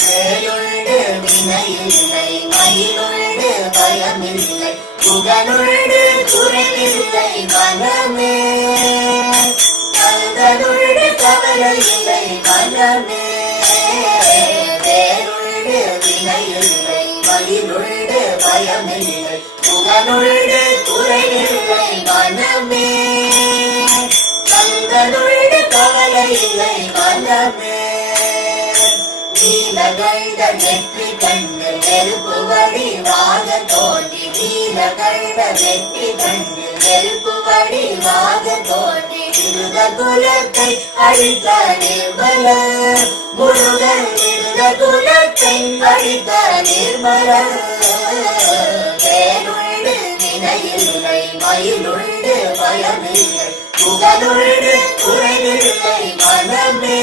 வேலுண்டு வினையில்லை மயிலுண்டு பயமில்லை புகனுண்டு குறைவில்லை மனமே கந்தனுண்டு கவலையில்லை மனமே வேலுண்டு வினையில்லை மயிலுண்டு பயமில்லை புகனுண்டு குறைவில்லை மனமே கந்தனுண்டு கவலையில்லை மனமே நீலகண்ட நெற்றி கண்டு நெருப்பு வடிவாக தோன்றி நீலகண்ட நெற்றி கண்டு நெருப்பு வடிவாக தோன்றி இருத குலத்தை அழித்த நிர்மல முருகன் இருத குலத்தை அழித்த நிர்மல வேலுண்டு வினையில்லை மயிலுண்டு பயமில்லை புகழுண்டு குறைவில்லை மனமே